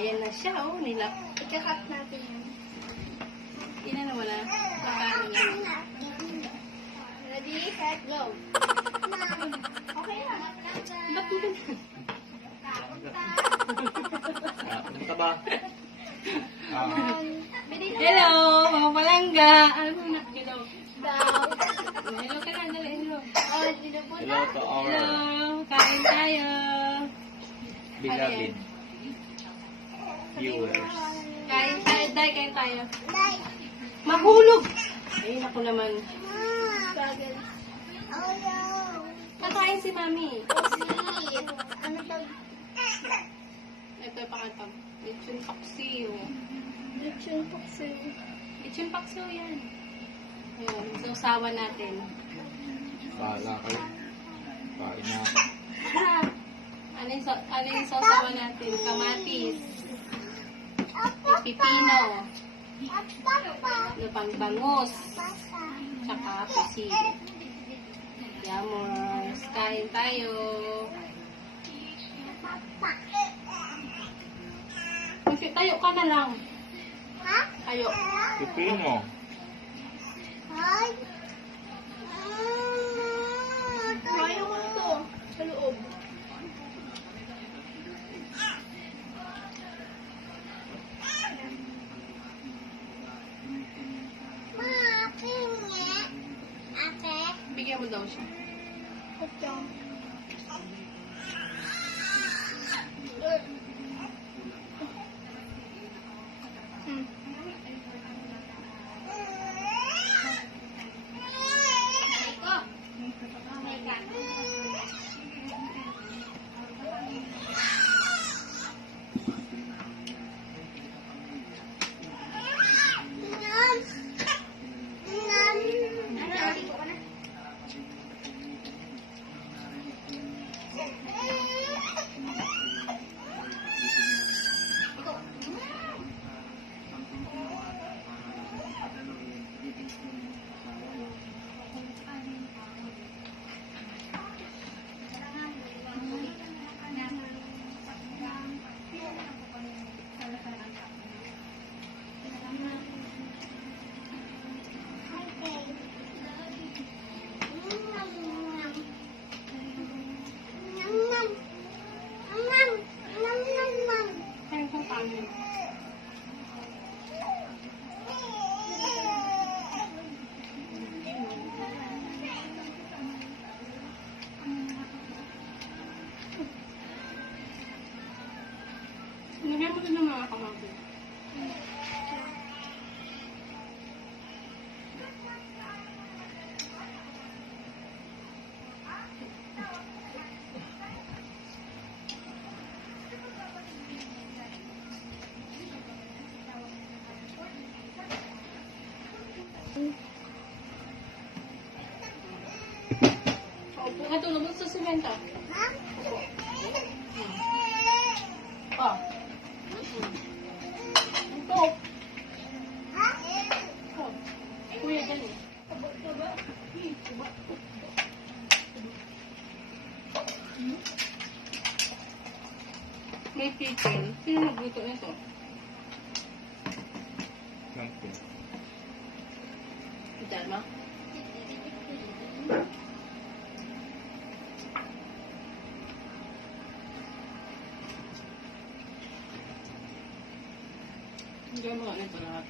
Ayan na siya, oh. Ika-cut natin yun. Ina na wala. Paano na. Ready, set, go. Okay lang. Ba't mo ganun? Punta ba? Hello, mga palangga. Ano mo na? Hello. Down. Hello ka na, dala, hello. Oh, dito po Hello na. to our Hello, kain tayo. beloved viewers. Kain tayo, Day, kain tayo. Mahulog! Ayun ako naman. Bagal. Kakain si Mami. Sweet. Ano pag... Ito yung pakatang. Lechon paksiw. Lechon paksiw. Lechon paksiw yan. Ayun, sausawan natin. Bahala kayo. Kain na ako. Ano yung sausawan natin? Kamatis. May pipino. Lupang bangus. Tsaka pusi. Yamers. Kain tayo. Kasi tayo ka na lang. Tayo. Pipino. Kaya mo ito. Sa loob. Bigyan mo daw siya. Ito. Kain kong kanin. Lagyan mo din ng mga kamagin. Ito, labas sa simento. Oh. Ito. Oh. Kuya, dali. May chicken. Sino nagluto nito? Thank you. Dalma? Hindi mo ano ito lahat.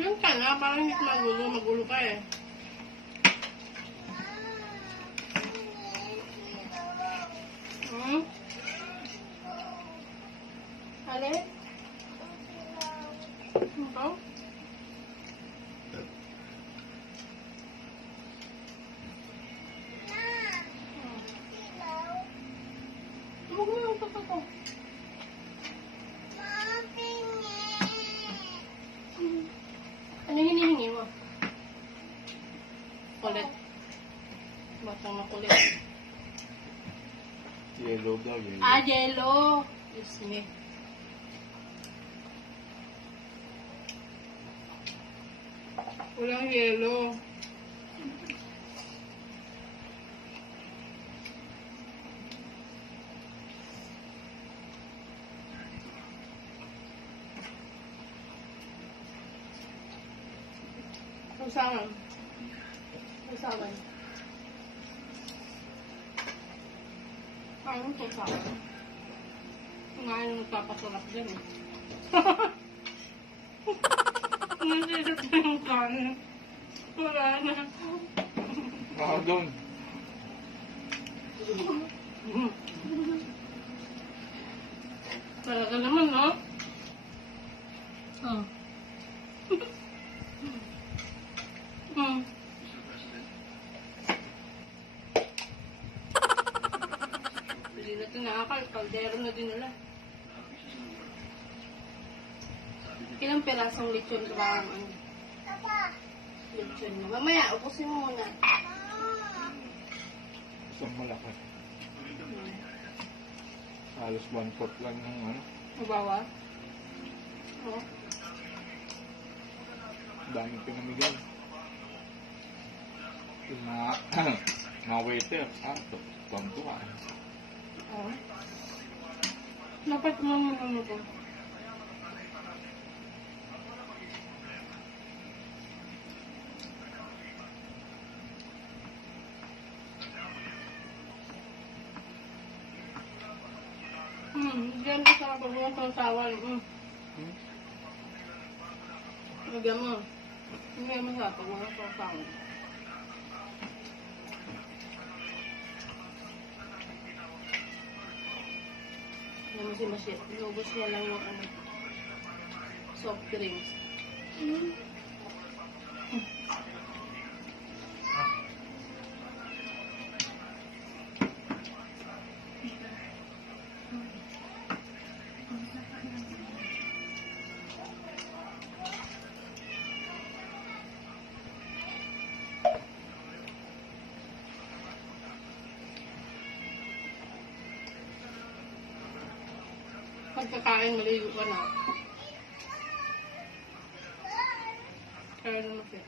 Yung ka na, parang hindi magulo. Magulo ka eh. Alin? Ito? Huwag mo yung ito. Ano hinihingi mo? Kulit. Batang na kulit. Yellow daw, yellow. Ah, yellow. Excuse me. Walang yellow. Usawan. Usawan. Ano ito usawan? Ngayon nagpapasarap dyan eh. Nasisip na yung kanin. Wala na. Baka doon. Talaga naman, no? Oh. Hindi na tinakal. Kaldero na dinala. Ilang pirasong lechon ba ang ano? Lechon na. Mamaya, upusin mo muna. Isang malaki. Halos 1/4 lang ng ano. Mabawa? Oo. Daming pinamigay. Yung mga waiter. Tuwa. Oo. Dapat mo ano to. Diyan mo sa pagbukas ng sawan. Lagyan mo. Lagyan mo sa pagbukas ng sawan. Lagyan mo si Masyet. Inubos niya lang yung ano, soft drinks. Pagkakain, maligo ka na. Kaya na Masyet.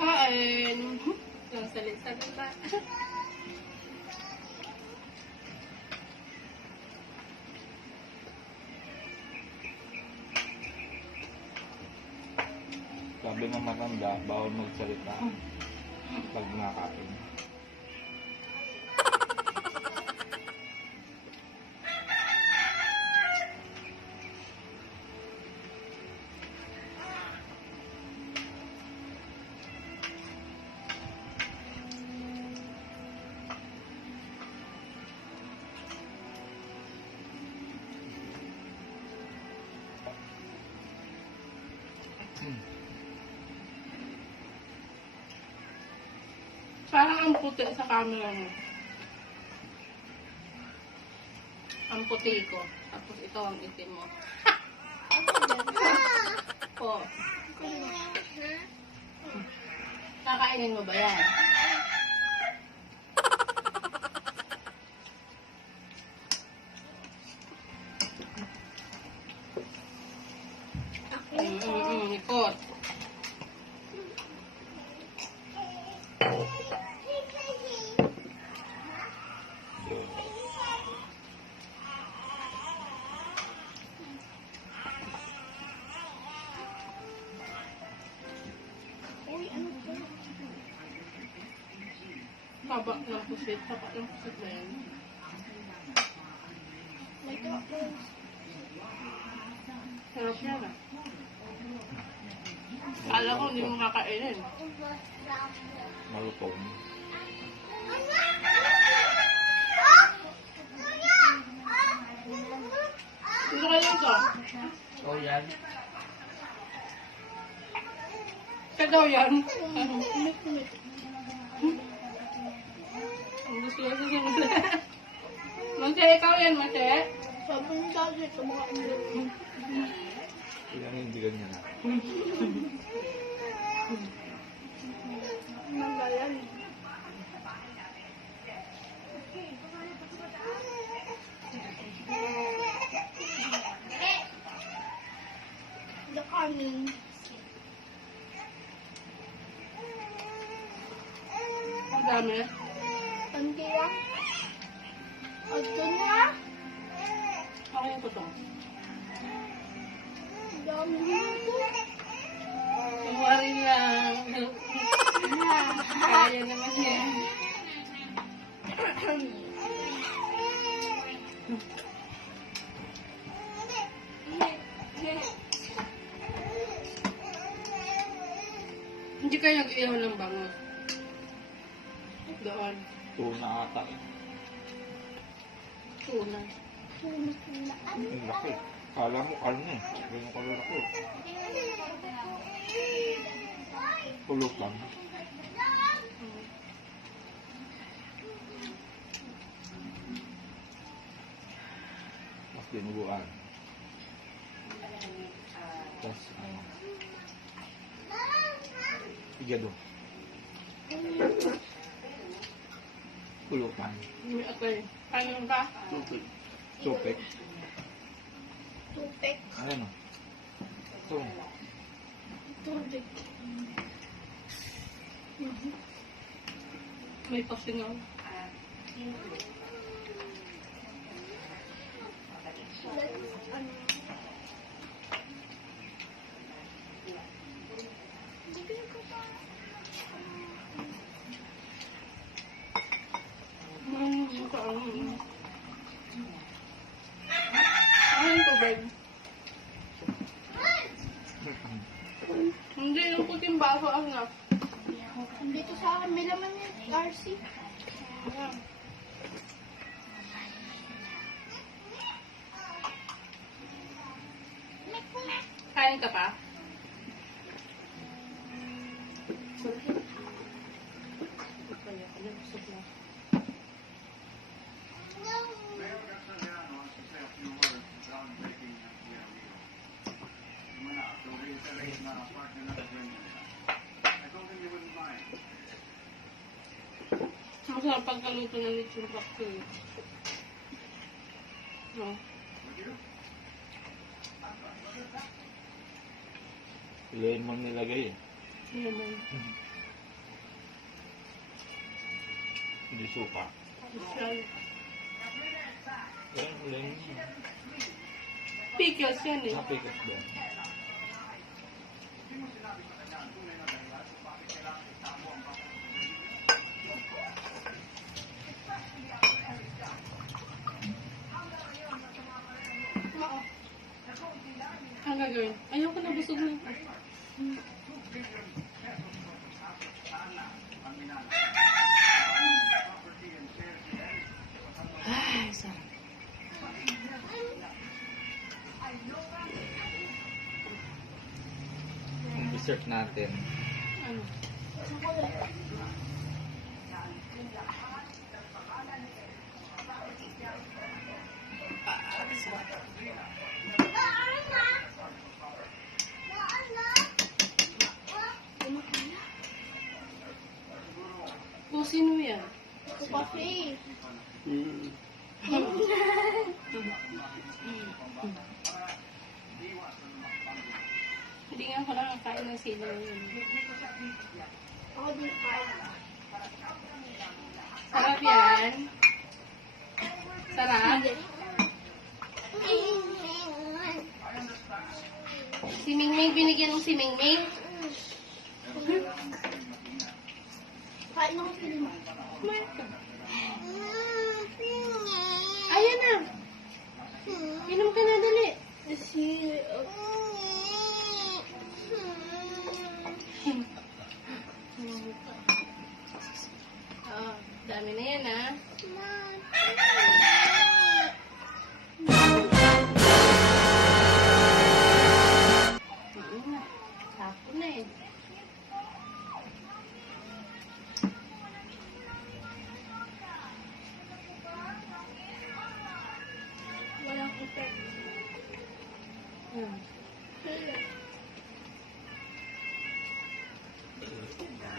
Kain! Lang salit-salit ba? Sabi ng matanda, bawal magsalita pag nakain. Parang ang puti sa camera mo. Ang puti ko. Tapos ito ang itim mo. Po. Kakainin mo ba yan? Ikot. Haba ng pusit. Haba ng pusit na yan. Sarap yan ah. Kala ko hindi mo kakainin. Malutong. Gusto kayo ito? Oh, yan. Siya daw yan. Ang gusto ko susunod. Mate, ikaw yan, Mate. Sabi ni Daddy, tumaka mo. Yan hindi ganyan. Nanggalan. The coming. Ang dami. Tantira. Ito na. Okay ko to. Dami nito. Kumari lang. Kaya naman yan. Hindi kayo nag-iyaw ng bangus. Doon. Tuna ata. Tuna. Ang laki. Kala mo, ano eh. Ganyan kalulaki. Pulutan. Mas dinuguan. Tapos, ano. Igado. Pulutan. Okay. Ano ba? Supek. Tupik. Ayan o. Ito. Tubig. May pasingaw. Ano? Ano tubig? Hindi, yung puting baso ang na. Dito sa akin, may laman yung RC. Kain ka pa? Masarap pagkaluto ng lechon pakto eh. No? Lemon nilagay eh. Lemon. Hindi suka. Special. Ayan, lemon. Pickles yan eh. Napikas doon. Ang gagawin? Ayoko na busog na. Ay, sarap. Ang dessert natin. Ano? O, sino yan? Coffee. Hindi nga ako nakakain ng sino yun. Ako din kain. Sarap yan. Sarap. Si Mingming, binigyan mo si Mingming. Kain ako sila. Kumain ka. Ayan na. Inom ka na, dali. Si... Oh, dami na yan, ha?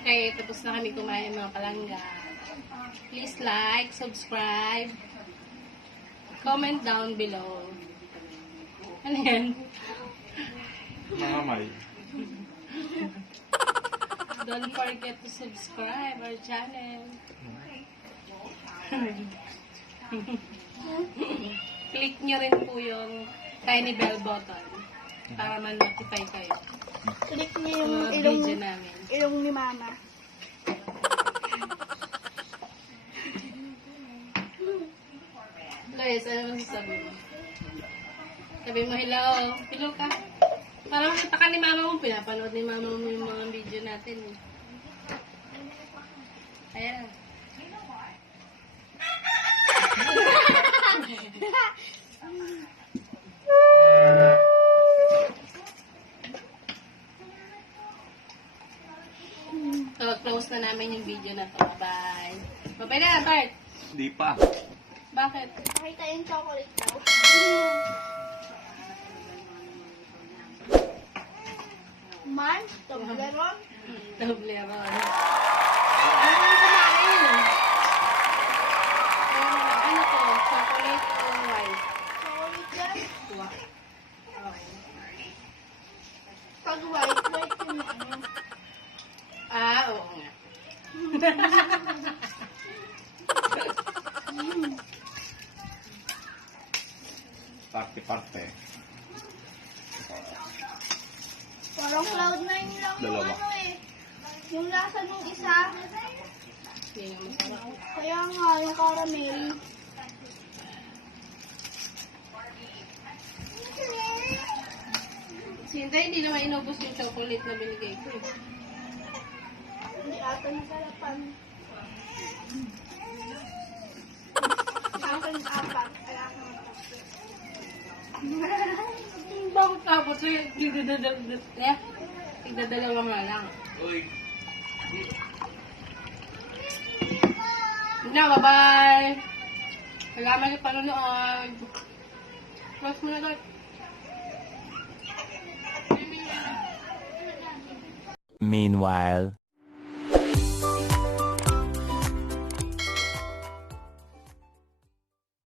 Okay, tapos na kami kumain mga palangga. Please like, subscribe, comment down below. Ano yan? Mga may. Don't forget to subscribe our channel. Click nyo rin po yung tiny bell button para ma-notify kayo Click niyo sa yung mga ilong, video namin. ilong ni Mama. Lois, ano masasabi mo? Sabi mo, hello. Hello ka. Parang kita ka ni mama mo. Pinapanood ni mama mo yung mga video natin. Eh. Ayan. So, close na namin yung video na to. Bye-bye. Bye-bye na, Bart. Di pa. Bakit? Pakita yung chocolate daw. Man, Toblerone. Toblerone. Ano yung kumain? Ano to? Chocolate o white? Chocolate yan. Wow. Pag white, white yung ano. Ah, oo nga. Parte-parte. Parang Cloud9 lang yung Dalawa. ano eh. Yung lasa nung isa. Yan yung masarap. Kaya nga, yung caramel. Sinta, hindi naman inubos yung chocolate na binigay ko. Hindi ata nasarapan. Sa akin, apat. Kaya ako matapos. Bakit tapos yung tigdadalawa nga lang. Na, bye-bye! Salamat sa panonood. Close mo na lang. Meanwhile.